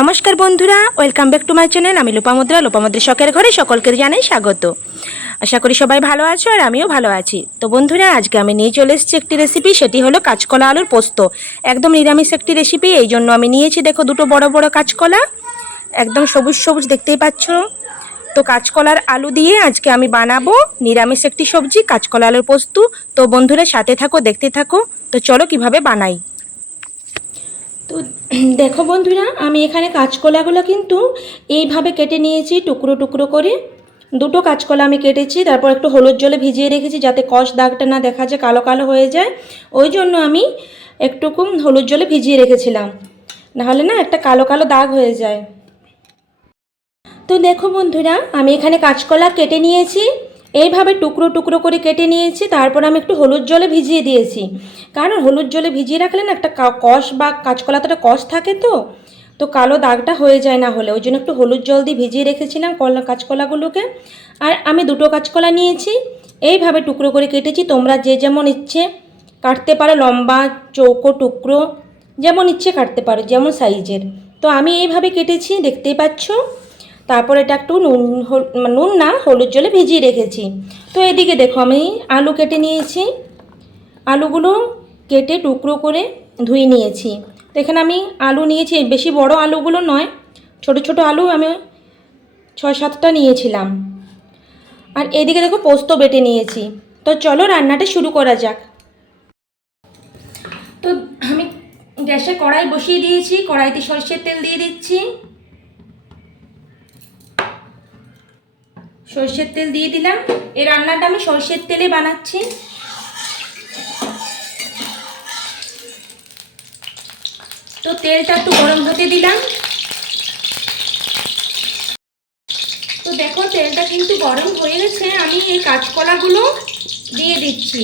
নমস্কার বন্ধুরা welcome back to my channel আমি লোপামুদ্রা লোপামুদ্রা শখের ঘরে সকলকে জানাই স্বাগত। আশা করি সবাই ভালো আছো আর আমিও ভালো আছি। তো বন্ধুরা, আজকে আমি নিয়ে চলে এসেছি একটি রেসিপি সেটি হলো কাঁচকলা আলুর পোস্ত। একদম নিরামিষ একটি রেসিপি এই জন্য আমি নিয়েছি, দেখো, দুটো বড় বড় কাঁচকলা। একদম সবুজ সবুজ দেখতেই পাচ্ছ। তো কাঁচকলার আলু দিয়ে আজকে আমি বানাবো নিরামিষ একটি সবজি, কাঁচকলা আলুর পোস্ত। তো বন্ধুরা, সাথে থাকো, দেখতে থাকো। তো চলো কীভাবে বানাই। তো দেখো বন্ধুরা, আমি এখানে কাঁচকলাগুলো কিন্তু এইভাবে কেটে নিয়েছি, টুকরো টুকরো করে। দুটো কাঁচকলা আমি কেটেছি, তারপর একটু হলুদ জলে ভিজিয়ে রেখেছি যাতে কষ দাগটা না দেখা যায়, কালো কালো হয়ে যায়। ওই জন্য আমি একটুকু হলুদ জলে ভিজিয়ে রেখেছিলাম। নাহলে না একটা কালো কালো দাগ হয়ে যায়। তো দেখো বন্ধুরা, আমি এখানে কাঁচকলা কেটে নিয়েছি। এইভাবে টুকরো টুকরো করে কেটে নিয়েছি, তারপর আমি একটু হলুদ জলে ভিজিয়ে দিয়েছি। কারণ হলুদ জলে ভিজিয়ে রাখলে না একটা কষ বা কাঁচকলাতে কষ থাকে তো তো কালো দাগটা হয়ে যায় না হলে। ওই জন্য একটু হলুদ জল দিয়ে ভিজিয়ে রেখেছিলাম কলা কাঁচকলাগুলোকে। আর আমি দুটো কাঁচকলা নিয়েছি, এইভাবে টুকরো করে কেটেছি। তোমরা যে যেমন ইচ্ছে কাটতে পারো, লম্বা, চৌকো, টুকরো, যেমন ইচ্ছে কাটতে পারো, যেমন সাইজের। তো আমি এইভাবে কেটেছি, দেখতেই পাচ্ছ। তারপর এটা একটু নুন মানে নুন না, হলুদ জলে ভিজিয়ে রেখেছি। তো এদিকে দেখো, আমি আলু কেটে নিয়েছি। আলুগুলো কেটে টুকরো করে ধুয়ে নিয়েছি। তো এখানে আমি আলু নিয়েছি বেশি বড় আলুগুলো নয়, ছোট ছোট আলু আমি ছয় সাতটা নিয়েছিলাম। আর এদিকে দেখো, পোস্ত বেটে নিয়েছি। তো চলো রান্নাটা শুরু করা যাক। তো আমি গ্যাসে কড়াই বসিয়ে দিয়েছি, কড়াইতে সরষের তেল দিয়ে দিচ্ছি। সর্ষের তেল দিয়ে দিলাম। এই রান্নাটা আমি সর্ষের তেলে বানাচ্ছি। তো তেলটা একটু গরম হতে দিলাম। তো দেখো, তেলটা কিন্তু গরম হয়ে গেছে। আমি এই কাঁচকলাগুলো দিয়ে দিচ্ছি।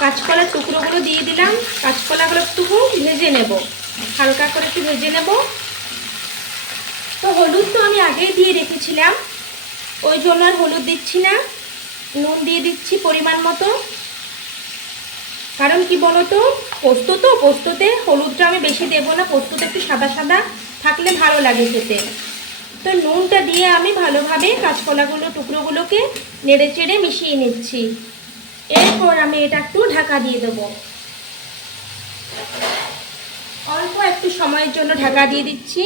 কাঁচকলার টুকরোগুলো দিয়ে দিলাম। কাঁচকলাগুলো একটু ভেজে নেব। হালকা করে একটু ভেজে নেব। তো হলুদ তো আমি আগেই দিয়ে রেখেছিলাম। ওই জন্য আর হলুদ দিচ্ছি না। নুন দিয়ে দিচ্ছি পরিমাণ মতো। কারণ কি বলো তো পোস্ত তো, পোস্ততে হলুদটা আমি বেশি দেবো না। পোস্ততে একটু সাদা সাদা থাকলে ভালো লাগে খেতে। তো নুনটা দিয়ে আমি ভালোভাবে কাঁচকলাগুলো, টুকরোগুলোকে নেড়ে চেড়ে মিশিয়ে নিচ্ছি। এরপর আমি এটা একটু ঢাকা দিয়ে দেবো। অল্প একটু সময়ের জন্য ঢাকা দিয়ে দিচ্ছি।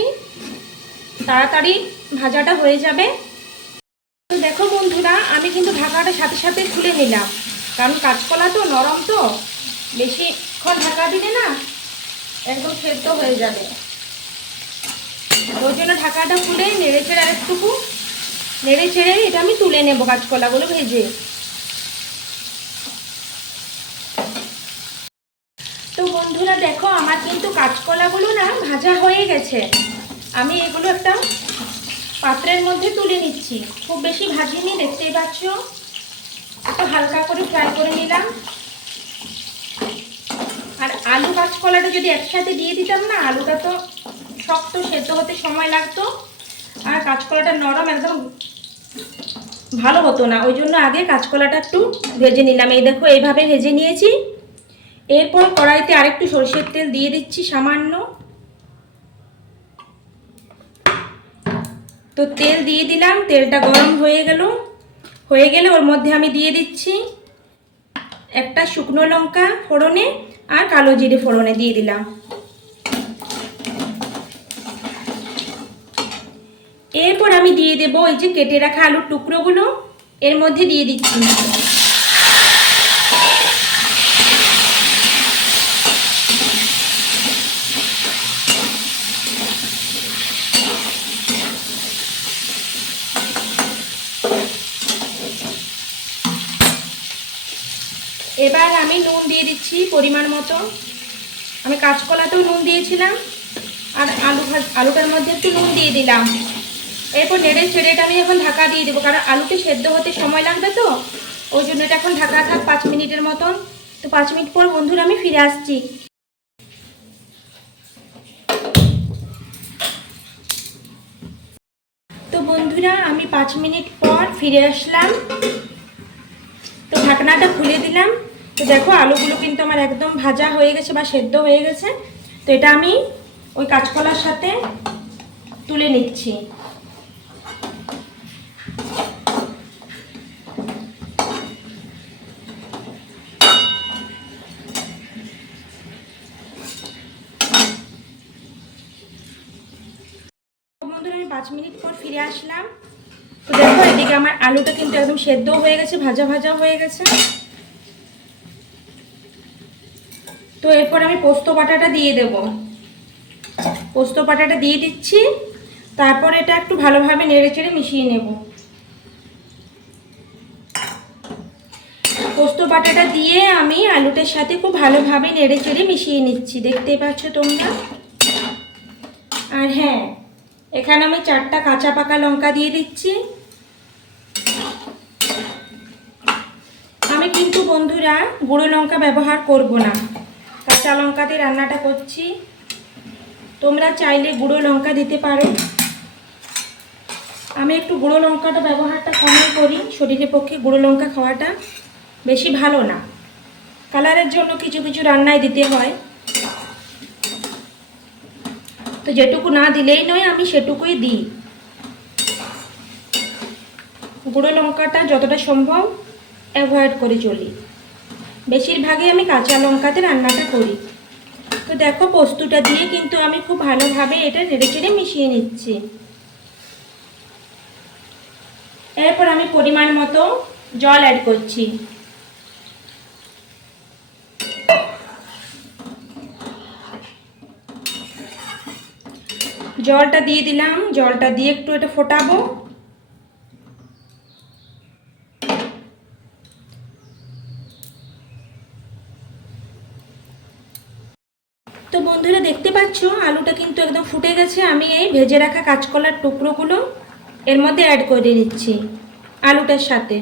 তাড়াতাড়ি ভাজাটা হয়ে যাবে। তো দেখো বন্ধুরা, আমি কিন্তু ঢাকাটা সাথে সাথে খুলে নিলাম। কারণ কাঁচকলা তো, নরম তো। বেশিক্ষণ ঢাকা দিলে না, একদম সেদ্ধ হয়ে যাবে। ওই জন্য ঢাকাটা খুলে নেড়ে চেড়ে আরেকটুকু, নেড়ে চেড়ে এটা আমি তুলে নেব কাঁচকলাগুলো ভেজে। তো বন্ধুরা, দেখো আমার কিন্তু কাঁচকলাগুলো না ভাজা হয়ে গেছে। আমি এগুলো একটা পাত্রের মধ্যে তুলে নিচ্ছি। খুব বেশি ভাজিনি, দেখতেই পাচ্ছ। একটু হালকা করে ফ্রাই করে নিলাম। আর আলু কাঁচকলাটা যদি একসাথে দিয়ে দিতাম না, আলুটা তো শক্ত, সেদ্ধ হতে সময় লাগতো। আর কাঁচকলাটা নরম একদম ভালো হতো না। ওই জন্য আগে কাঁচকলাটা একটু ভেজে নিলাম। এই দেখো, এইভাবে ভেজে নিয়েছি। এরপর কড়াইতে আরেকটু সরষের তেল দিয়ে দিচ্ছি সামান্য। তো তেল দিয়ে দিলাম, তেলটা গরম হয়ে গেল। হয়ে গেলে ওর মধ্যে আমি দিয়ে দিচ্ছি একটা শুকনো লঙ্কা ফোড়নে আর কালো জিরে ফোড়নে দিয়ে দিলাম। এরপর আমি দিয়ে দেবো ওই যে কেটে রাখা আলুর টুকরোগুলো, এর মধ্যে দিয়ে দিচ্ছি। এবার আমি নুন দিয়ে দিচ্ছি পরিমাণ মতো। আমি কাঁচকলাতেও নুন দিয়েছিলাম, আর আলু আলুটার মধ্যে একটু নুন দিয়ে দিলাম। এরপর নেড়ে ছেড়ে এটা আমি এখন ঢাকা দিয়ে দেবো, কারণ আলুতে সেদ্ধ হতে সময় লাগবে তো, ওই জন্য এটা এখন ঢাকা থাক পাঁচ মিনিটের মতন। তো পাঁচ মিনিট পর বন্ধুরা আমি ফিরে আসছি। তো বন্ধুরা, আমি পাঁচ মিনিট পর ফিরে আসলাম। তো ঢাকনাটা খুলে দিলাম। তো দেখো, আলুগুলো কিন্তু আমার একদম ভাজা হয়ে গেছে বা সেদ্ধ হয়ে গেছে। তো এটা আমি ওই কাঁচকলার সাথে তুলে নিচ্ছি। পাঁচ মিনিট পর ফিরে আসলাম। তো দেখো, এদিকে আমার আলুটা কিন্তু একদম সেদ্ধ হয়ে গেছে, ভাজা ভাজা হয়ে গেছে। তো এরপর আমি পোস্ত বাটাটা দিয়ে দেব। পোস্ত বাটাটা দিয়ে দিচ্ছি। তারপর এটা একটু ভালোভাবে নেড়ে চেড়ে মিশিয়ে নেব। পোস্ত বাটাটা দিয়ে আমি আলুটার সাথে খুব ভালোভাবে নেড়ে চেড়ে মিশিয়ে নিচ্ছি। দেখতে পাচ্ছ তোমরা? আর হ্যাঁ এখানে আমি চারটা কাঁচা পাকা লঙ্কা দিয়ে দিচ্ছি। আমি কিন্তু বন্ধুরা গুঁড়ো লঙ্কা ব্যবহার করব না। কাঁচা লঙ্কাতে রান্নাটা করছি। তোমরা চাইলে গুঁড়ো লঙ্কা দিতে পারো। আমি একটু গুঁড়ো লঙ্কাটা ব্যবহারটা কমই করি। শরীরের পক্ষে গুঁড়ো লঙ্কা খাওয়াটা বেশি ভালো না। কালারের জন্য কিছু কিছু রান্নায় দিতে হয়। তো যেটুকু না দিলেই নয়, আমি সেটুকুই দিই। গুঁড়ো লঙ্কাটা যতটা সম্ভব অ্যাভয়েড করে চলি। বেশিরভাগই আমি কাঁচা লঙ্কাতে রান্নাটা করি। তো দেখো, পোস্তটা দিয়ে কিন্তু আমি খুব ভালোভাবে এটা নেড়ে চেড়ে মিশিয়ে নিচ্ছি। এরপর আমি পরিমাণ মতো জল অ্যাড করছি। জলটা দিয়ে দিলাম। জলটা দিয়ে একটু এটা ফোটাবো তো বন্ধুরা দেখতে পাচ্ছ আলুটা কিন্তু একদম ফুটে গেছে। আমি এই ভেজে রাখা কাঁচকলার টুকরোগুলো এর মধ্যে অ্যাড করে দিচ্ছি আলুটার সাথে।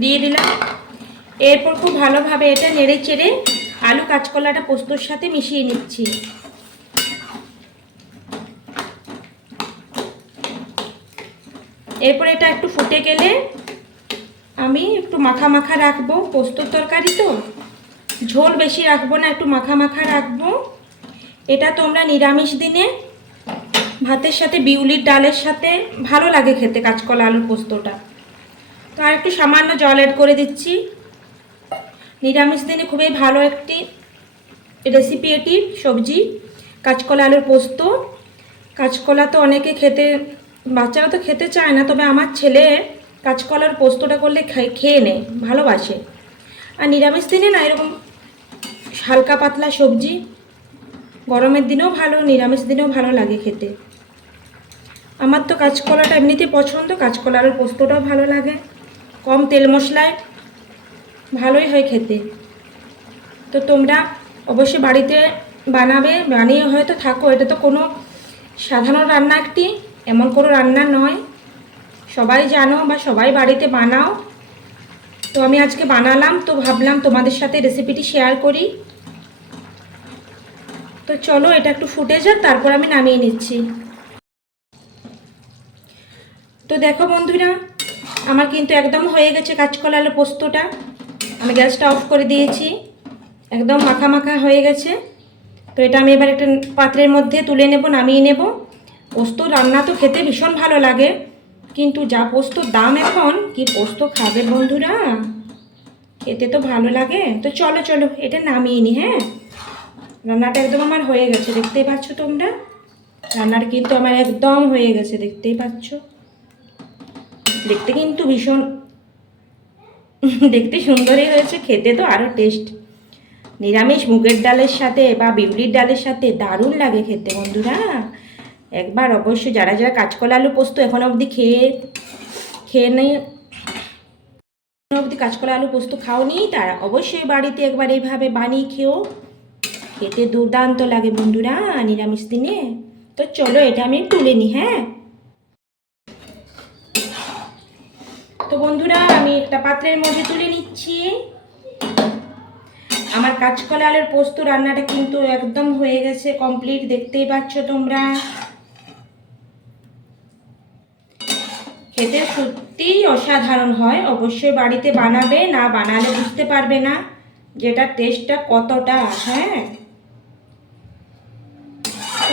দিয়ে দিলাম। এরপর খুব ভালোভাবে এটা নেড়ে চেড়ে আলু কাঁচকলাটা পোস্তর সাথে মিশিয়ে নিচ্ছি। এরপর এটা একটু ফুটে গেলে আমি একটু মাখা মাখা রাখব। পোস্তর তরকারি তো। ঝোল বেশি রাখব না, একটু মাখা মাখা রাখব। এটা তোমরা নিরামিষ দিনে ভাতের সাথে, বিউলির ডালের সাথে ভালো লাগে খেতে কাঁচকলা আলুর পোস্তটা। তো আর একটু সামান্য জল অ্যাড করে দিচ্ছি। নিরামিষ দিনে খুবই ভালো একটি রেসিপি এটি, সবজি, কাঁচকলা আলুর পোস্ত। কাঁচকলা তো অনেকে খেতে, বাচ্চারা তো খেতে চায় না, তবে আমার ছেলে কাঁচকলার পোস্তটা করলে খেয়ে নেয়, ভালোবাসে। আর নিরামিষ দিনে না, এরকম হালকা পাতলা সবজি। গরমের দিনেও ভালো, নিরামিষ দিনেও ভালো লাগে খেতে। আমার তো কাঁচকলাটা এমনিতে পছন্দ, কাঁচকলা আলুর পোস্তটাও ভালো লাগে। কম তেল মশলায় ভালোই হয় খেতে। তো তোমরা অবশ্যই বাড়িতে বানাবে, বানিয়ে হয়তো থাকো। এটা তো কোনো সাধারণ রান্না একটি, এমন কোনো রান্না নয়। সবাই জানো বা সবাই বাড়িতে বানাও। তো আমি আজকে বানালাম, তো ভাবলাম তোমাদের সাথে রেসিপিটি শেয়ার করি। তো চলো, এটা একটু ফুটে যাক তারপর আমি নামিয়ে নিচ্ছি। তো দেখো বন্ধুরা, আমার কিন্তু একদম হয়ে গেছে কাঁচকলা আলু পোস্তটা। আমি গ্যাসটা অফ করে দিয়েছি, একদম মাখা মাখা হয়ে গেছে। তো এটা আমি এবার একটা পাত্রের মধ্যে তুলে নেব, নামিয়ে নেব। পোস্ত রান্না তো খেতে ভীষণ ভালো লাগে, কিন্তু যা পোস্তর দাম এখন, কি পোস্ত খাবে বন্ধুরা? খেতে তো ভালো লাগে। তো চলো চলো, এটা নামিয়ে নি হ্যাঁ? রান্নাটা একদম আমার হয়ে গেছে, দেখতেই পাচ্ছ তোমরা? রান্নাটা কিন্তু আমার একদম হয়ে গেছে, দেখতেই পাচ্ছ? দেখতে কিন্তু ভীষণ, দেখতে সুন্দরই হয়েছে, খেতে তো আরও টেস্ট নিরামিষ মুগের ডালের সাথে বা বিউলির ডালের সাথে দারুণ লাগে খেতে বন্ধুরা। একবার অবশ্যই যারা যারা কাঁচকলা আলু পোস্ত এখন অবধি খেয়ে খেয়ে নেই অবধি কাঁচকলা আলু পোস্ত খাওনি, তারা অবশ্যই বাড়িতে একবার এইভাবে বানিয়ে খেও খেতে দুর্দান্ত লাগে বন্ধুরা, নিরামিষ দিনে। তো চলো এটা আমি তুলে নিই হ্যাঁ? তো বন্ধুরা, আমি একটা পাত্রের মধ্যে তুলে নিচ্ছি। আমার কাঁচকলা আলুর পোস্ত রান্নাটা কিন্তু একদম হয়ে গেছে কমপ্লিট, দেখতেই পাচ্ছ তোমরা। খেতে সত্যিই অসাধারণ হয়, অবশ্যই বাড়িতে বানাবে, না বানালে বুঝতে পারবে না যেটা টেস্টটা কতটা হ্যাঁ?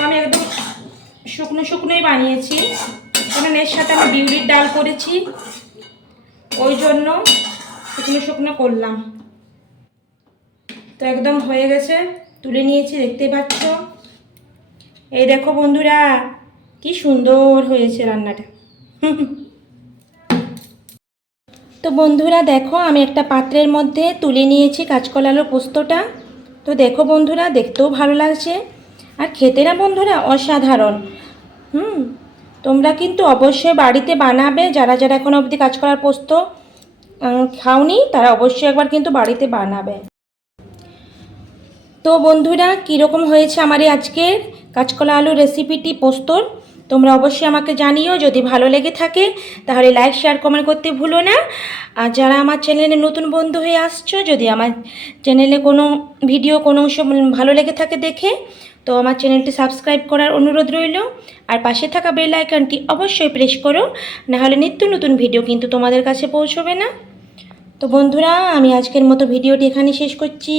আমি একদম শুকনো শুকনোই বানিয়েছি। কারণ এর সাথে আমি বিউলির ডাল করেছি। ওই জন্য শুকনো শুকনো করলাম। তো একদম হয়ে গেছে, তুলে নিয়েছি, দেখতে পাচ্ছ? এই দেখো বন্ধুরা, কি সুন্দর হয়েছে রান্নাটা। তো বন্ধুরা, দেখো, আমি একটা পাত্রের মধ্যে তুলে নিয়েছি কাঁচকলা আলুর পোস্তটা। তো দেখো বন্ধুরা, দেখতেও ভালো লাগছে। আর খেতে না বন্ধুরা, অসাধারণ। হুম, তোমরা কিন্তু অবশ্যই বাড়িতে বানাবে, যারা যারা এখন অবধি কাঁচকলার পোস্ত খাওনি, তারা অবশ্যই একবার কিন্তু বাড়িতে বানাবে। তো বন্ধুরা, কীরকম হয়েছে আমার এই আজকের কাঁচকলা আলু রেসিপিটি পোস্তর তোমরা অবশ্যই আমাকে জানিও, যদি ভালো লেগে থাকে, তাহলে লাইক, শেয়ার, কমেন্ট করতে ভুলো না। আর যারা আমার চ্যানেলে নতুন বন্ধু হয়ে আসছো, যদি আমার চ্যানেলে কোনো ভিডিও, কোনো অংশ ভালো লেগে থাকে দেখে তো আমার চ্যানেলটি সাবস্ক্রাইব করার অনুরোধ রইল। আর পাশে থাকা বেল আইকনটি অবশ্যই প্রেস করো, নাহলে নিত্য নতুন ভিডিও কিন্তু তোমাদের কাছে পৌঁছবে না। তো বন্ধুরা, আমি আজকের মতো ভিডিওটি এখানে শেষ করছি।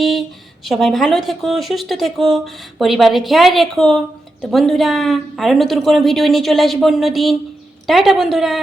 সবাই ভালো থেকো, সুস্থ থেকো, পরিবারের খেয়াল রেখো। তো বন্ধুরা আরও নতুন কোনো ভিডিও নিয়ে চলে আসব অন্য দিন টাটা বন্ধুরা।